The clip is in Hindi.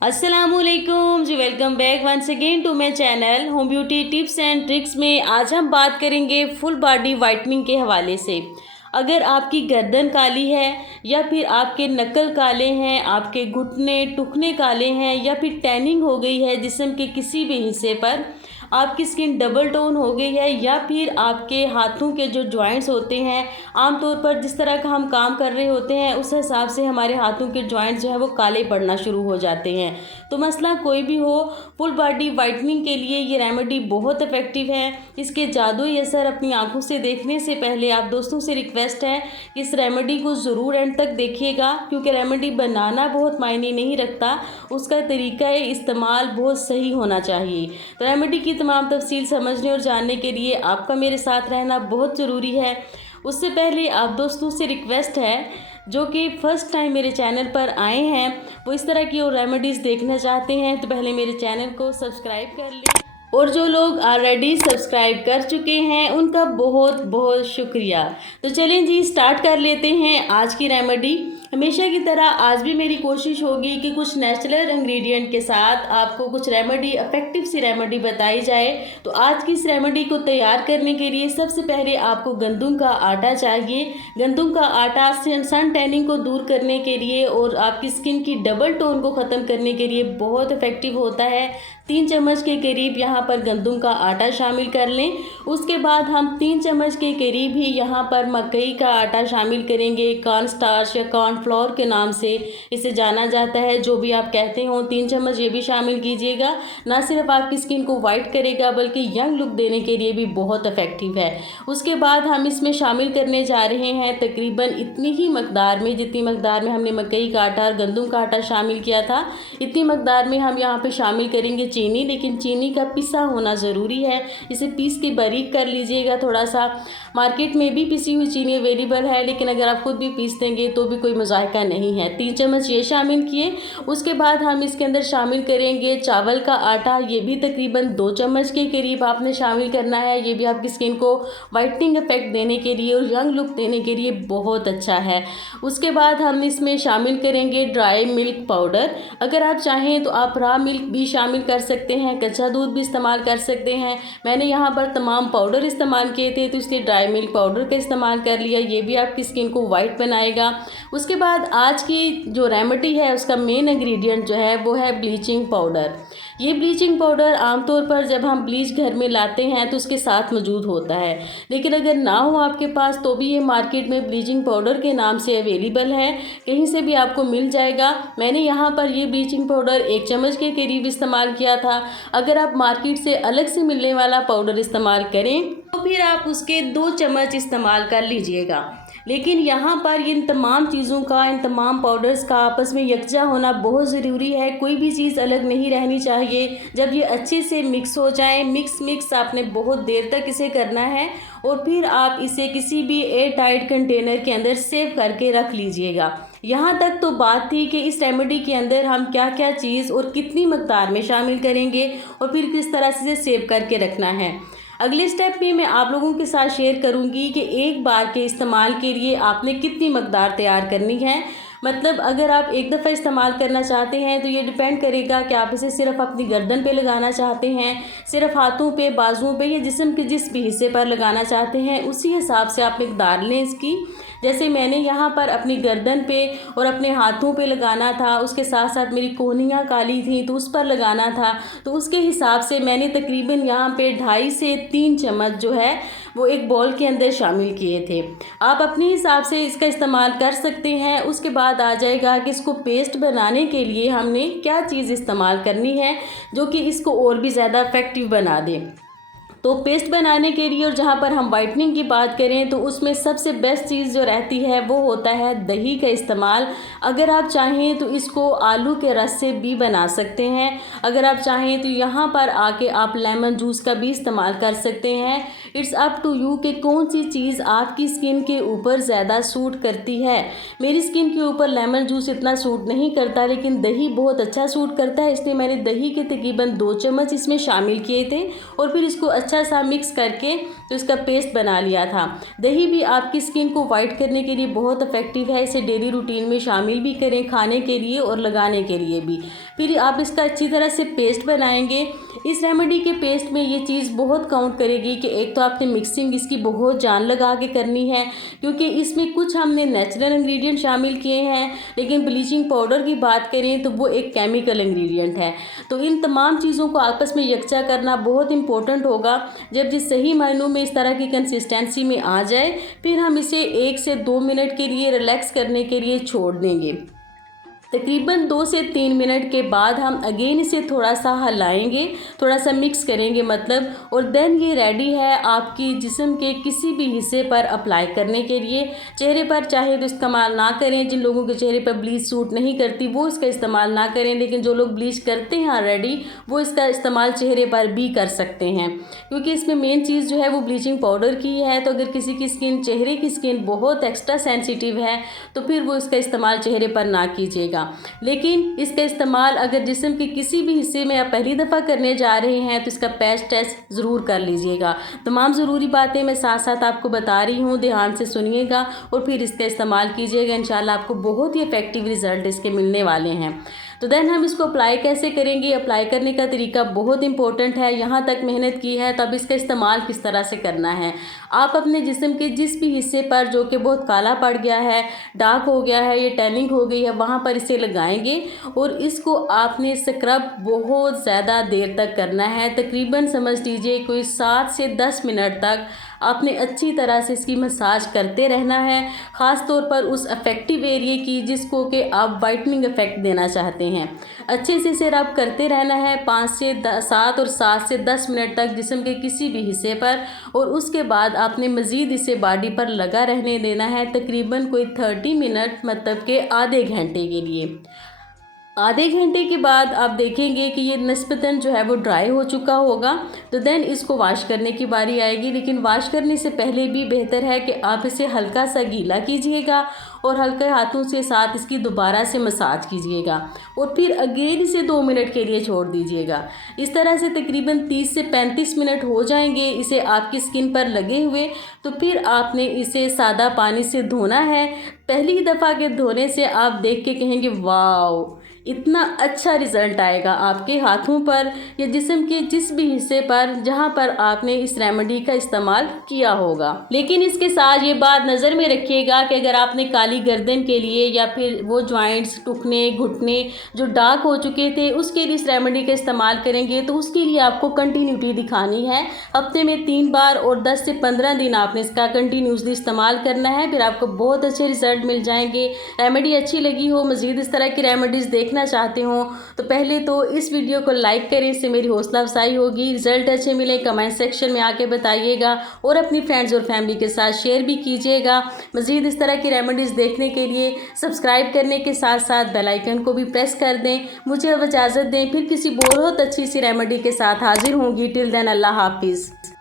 अस्सलामुअलैकुम जी, welcome back once again to my channel home beauty tips and tricks में। आज हम बात करेंगे फुल बॉडी वाइटनिंग के हवाले से। अगर आपकी गर्दन काली है या फिर आपके नकल काले हैं, आपके घुटने टुकने काले हैं या फिर टैनिंग हो गई है जिस्म के किसी भी हिस्से पर, आपकी स्किन डबल टोन हो गई है या फिर आपके हाथों के जो जॉइंट्स होते हैं, आमतौर पर जिस तरह का हम काम कर रहे होते हैं उस हिसाब से हमारे हाथों के जॉइंट्स जो है वो काले पड़ना शुरू हो जाते हैं। तो मसला कोई भी हो, फुल बॉडी वाइटनिंग के लिए ये रेमेडी बहुत इफ़ेक्टिव है। इसके जादुई असर अपनी आंखों से देखने से पहले आप दोस्तों से रिक्वेस्ट है कि इस रेमेडी को ज़रूर एंड तक देखिएगा, क्योंकि रेमेडी बनाना बहुत मायने नहीं रखता, उसका तरीका इस्तेमाल बहुत सही होना चाहिए। तो रेमेडी की तमाम तफसील समझने और जानने के लिए आपका मेरे साथ रहना बहुत ज़रूरी है। उससे पहले आप दोस्तों से रिक्वेस्ट है जो कि फ़र्स्ट टाइम मेरे चैनल पर आए हैं, वो इस तरह की और रेमेडीज़ देखना चाहते हैं तो पहले मेरे चैनल को सब्सक्राइब कर लें, और जो लोग ऑलरेडी सब्सक्राइब कर चुके हैं उनका बहुत बहुत शुक्रिया। तो चलें जी, स्टार्ट कर लेते हैं आज की रेमेडी। हमेशा की तरह आज भी मेरी कोशिश होगी कि कुछ नेचुरल इंग्रेडिएंट के साथ आपको कुछ रेमेडी, इफ़ेक्टिव सी रेमेडी बताई जाए। तो आज की इस रेमेडी को तैयार करने के लिए सबसे पहले आपको गंदम का आटा चाहिए। गंदम का आटा सन टैनिंग को दूर करने के लिए और आपकी स्किन की डबल टोन को ख़त्म करने के लिए बहुत इफ़ेक्टिव होता है। 3 चम्मच के करीब यहाँ पर गंदम का आटा शामिल कर लें। उसके बाद हम 3 चम्मच के करीब ही यहाँ पर मकई का आटा शामिल करेंगे। कॉर्न स्टार्च या कॉर्नफ्लोर के नाम से इसे जाना जाता है, जो भी आप कहते हो। 3 चम्मच ये भी शामिल कीजिएगा। ना सिर्फ आपकी स्किन को वाइट करेगा बल्कि यंग लुक देने के लिए भी बहुत इफ़ेक्टिव है। उसके बाद हम इसमें शामिल करने जा रहे हैं तकरीबन इतनी ही मकदार में, जितनी मकदार में हमने मकई का आटा और गंदम का आटा शामिल किया था, इतनी मकदार में हम यहाँ पर शामिल करेंगे चीनी। लेकिन चीनी का पिसा होना ज़रूरी है, इसे पीस के बारीक कर लीजिएगा थोड़ा सा। मार्केट में भी पिसी हुई चीनी अवेलेबल है, लेकिन अगर आप खुद भी पीस देंगे तो भी कोई मज़ायका नहीं है। 3 चम्मच ये शामिल किए। उसके बाद हम इसके अंदर शामिल करेंगे चावल का आटा। ये भी तकरीबन 2 चम्मच के करीब आपने शामिल करना है। ये भी आपकी स्किन को वाइटनिंग इफेक्ट देने के लिए और यंग लुक देने के लिए बहुत अच्छा है। उसके बाद हम इसमें शामिल करेंगे ड्राई मिल्क पाउडर। अगर आप चाहें तो आप रॉ मिल्क भी शामिल कर सकते हैं, कच्चा दूध भी इस्तेमाल कर सकते हैं। मैंने यहाँ पर तमाम पाउडर इस्तेमाल किए थे तो इसलिए ड्राई मिल्क पाउडर का इस्तेमाल कर लिया। ये भी आपकी स्किन को वाइट बनाएगा। उसके बाद आज की जो रेमेडी है उसका मेन इंग्रेडिएंट जो है वो है ब्लीचिंग पाउडर। ये ब्लीचिंग पाउडर आमतौर पर जब हम ब्लीच घर में लाते हैं तो उसके साथ मौजूद होता है, लेकिन अगर ना हो आपके पास तो भी ये मार्केट में ब्लीचिंग पाउडर के नाम से अवेलेबल है, कहीं से भी आपको मिल जाएगा। मैंने यहाँ पर ये ब्लीचिंग पाउडर 1 चम्मच के करीब इस्तेमाल किया था। अगर आप मार्केट से अलग से मिलने वाला पाउडर इस्तेमाल करें तो फिर आप उसके 2 चम्मच इस्तेमाल कर लीजिएगा। लेकिन यहाँ पर इन तमाम चीज़ों का, इन तमाम पाउडर्स का आपस में यकजा होना बहुत ज़रूरी है। कोई भी चीज़ अलग नहीं रहनी चाहिए। जब ये अच्छे से मिक्स हो जाए, मिक्स आपने बहुत देर तक इसे करना है और फिर आप इसे किसी भी एयर टाइट कंटेनर के अंदर सेव करके रख लीजिएगा। यहाँ तक तो बात थी कि इस रेमेडी के अंदर हम क्या क्या चीज़ और कितनी मकदार में शामिल करेंगे और फिर किस तरह से इसे सेव करके रखना है। अगले स्टेप में मैं आप लोगों के साथ शेयर करूंगी कि एक बार के इस्तेमाल के लिए आपने कितनी मकदार तैयार करनी है। मतलब अगर आप एक दफ़ा इस्तेमाल करना चाहते हैं तो ये डिपेंड करेगा कि आप इसे सिर्फ अपनी गर्दन पे लगाना चाहते हैं, सिर्फ हाथों पे, बाजुओं पे या जिस्म के जिस भी हिस्से पर लगाना चाहते हैं, उसी हिसाब से आप मकदार लें इसकी। जैसे मैंने यहाँ पर अपनी गर्दन पे और अपने हाथों पे लगाना था, उसके साथ साथ मेरी कोहनियाँ काली थी तो उस पर लगाना था, तो उसके हिसाब से मैंने तकरीबन यहाँ पे 2.5 से 3 चम्मच जो है वो एक बॉल के अंदर शामिल किए थे। आप अपने हिसाब से इसका इस्तेमाल कर सकते हैं। उसके बाद आ जाएगा कि इसको पेस्ट बनाने के लिए हमने क्या चीज़ इस्तेमाल करनी है जो कि इसको और भी ज़्यादा इफ़ेक्टिव बना दे। तो पेस्ट बनाने के लिए और जहाँ पर हम वाइटनिंग की बात करें तो उसमें सबसे बेस्ट चीज़ जो रहती है वो होता है दही का इस्तेमाल। अगर आप चाहें तो इसको आलू के रस से भी बना सकते हैं। अगर आप चाहें तो यहाँ पर आके आप लेमन जूस का भी इस्तेमाल कर सकते हैं। इट्स अप टू यू कि कौन सी चीज़ आपकी स्किन के ऊपर ज़्यादा सूट करती है। मेरी स्किन के ऊपर लेमन जूस इतना सूट नहीं करता, लेकिन दही बहुत अच्छा सूट करता है, इसलिए मैंने दही के तकरीबन 2 चम्मच इसमें शामिल किए थे और फिर इसको अच्छा सा मिक्स करके तो इसका पेस्ट बना लिया था। दही भी आपकी स्किन को वाइट करने के लिए बहुत इफेक्टिव है। इसे डेली रूटीन में शामिल भी करें, खाने के लिए और लगाने के लिए भी। फिर आप इसका अच्छी तरह से पेस्ट बनाएंगे। इस रेमेडी के पेस्ट में ये चीज़ बहुत काउंट करेगी कि एक तो आपने मिक्सिंग इसकी बहुत जान लगा के करनी है, क्योंकि इसमें कुछ हमने नेचुरल इंग्रेडिएंट शामिल किए हैं, लेकिन ब्लीचिंग पाउडर की बात करें तो वो एक केमिकल इंग्रेडिएंट है। तो इन तमाम चीज़ों को आपस में यकजा करना बहुत इंपॉर्टेंट होगा। जब जिस सही मायनों में इस तरह की कंसिस्टेंसी में आ जाए, फिर हम इसे 1 से 2 मिनट के लिए रिलैक्स करने के लिए छोड़ देंगे। तकरीबन 2 से 3 मिनट के बाद हम अगेन इसे थोड़ा सा हिलाएंगे, थोड़ा सा मिक्स करेंगे मतलब, और देन ये रेडी है आपकी जिस्म के किसी भी हिस्से पर अप्लाई करने के लिए। चेहरे पर चाहे तो इस्तेमाल ना करें, जिन लोगों के चेहरे पर ब्लीच सूट नहीं करती वो इसका इस्तेमाल ना करें, लेकिन जो लोग ब्लीच करते हैं ऑलरेडी वो इसका इस्तेमाल चेहरे पर भी कर सकते हैं, क्योंकि इसमें मेन चीज़ जो है वो ब्लीचिंग पाउडर की है। तो अगर किसी की स्किन, चेहरे की स्किन बहुत एक्स्ट्रा सेंसिटिव है तो फिर वो इसका इस्तेमाल चेहरे पर ना कीजिएगा। लेकिन इसका इस्तेमाल अगर जिस्म के किसी भी हिस्से में आप पहली दफ़ा करने जा रहे हैं तो इसका पैच टेस्ट ज़रूर कर लीजिएगा। तमाम ज़रूरी बातें मैं साथ साथ आपको बता रही हूँ, ध्यान से सुनिएगा और फिर इसका इस्तेमाल कीजिएगा। इंशाल्लाह आपको बहुत ही इफ़ेक्टिव रिज़ल्ट इसके मिलने वाले हैं। तो देन हम इसको अप्लाई कैसे करेंगे, अप्लाई करने का तरीका बहुत इंपॉर्टेंट है। यहाँ तक मेहनत की है, तब इसका इस्तेमाल किस तरह से करना है। आप अपने जिस्म के जिस भी हिस्से पर जो कि बहुत काला पड़ गया है, डार्क हो गया है, ये टैनिंग हो गई है, वहाँ पर इसे लगाएंगे और इसको आपने स्क्रब बहुत ज़्यादा देर तक करना है। तकरीबन समझ लीजिए कोई 7 से 10 मिनट तक आपने अच्छी तरह से इसकी मसाज करते रहना है, ख़ास तौर पर उस अफेक्टिव एरिया की जिसको कि आप वाइटनिंग इफेक्ट देना चाहते हैं। अच्छे से इसे रब करते रहना है 5 से 7 और 7 से 10 मिनट तक जिस्म के किसी भी हिस्से पर, और उसके बाद आपने मज़ीद इसे बॉडी पर लगा रहने देना है तकरीबन कोई 30 मिनट, मतलब कि आधे घंटे के लिए। आधे घंटे के बाद आप देखेंगे कि ये निस्बतन जो है वो ड्राई हो चुका होगा। तो देन इसको वॉश करने की बारी आएगी, लेकिन वॉश करने से पहले भी बेहतर है कि आप इसे हल्का सा गीला कीजिएगा और हल्के हाथों से साथ इसकी दोबारा से मसाज कीजिएगा और फिर अगेन इसे 2 मिनट के लिए छोड़ दीजिएगा। इस तरह से तकरीबन 30 से 35 मिनट हो जाएंगे इसे आपकी स्किन पर लगे हुए। तो फिर आपने इसे सादा पानी से धोना है। पहली दफ़ा के धोने से आप देख के कहेंगे वाओ, इतना अच्छा रिज़ल्ट आएगा आपके हाथों पर या जिस्म के जिस भी हिस्से पर जहां पर आपने इस रेमेडी का इस्तेमाल किया होगा। लेकिन इसके साथ ये बात नज़र में रखिएगा कि अगर आपने काली गर्दन के लिए या फिर वो जॉइंट्स, टुकने, घुटने जो डार्क हो चुके थे उसके लिए इस रेमेडी का इस्तेमाल करेंगे तो उसके लिए आपको कंटिन्यूटी दिखानी है। हफ्ते में 3 बार और 10 से 15 दिन आपने इसका कंटिन्यूसली इस्तेमाल करना है, फिर आपको बहुत अच्छे रिज़ल्ट मिल जाएंगे। रेमेडी अच्छी लगी हो, मज़ीद इस तरह की रेमेडीज़ देखना चाहते हो तो पहले तो इस वीडियो को लाइक करें, इससे मेरी हौसला अफजाई होगी। रिजल्ट अच्छे मिले कमेंट सेक्शन में आके बताइएगा और अपनी फ्रेंड्स और फैमिली के साथ शेयर भी कीजिएगा। मज़ीद इस तरह की रेमेडीज़ देखने के लिए सब्सक्राइब करने के साथ साथ बेल आइकन को भी प्रेस कर दें। मुझे अब इजाज़त दें, फिर किसी बहुत अच्छी सी रेमेडी के साथ हाजिर होंगी। टिल देन अल्लाह हाफिज़।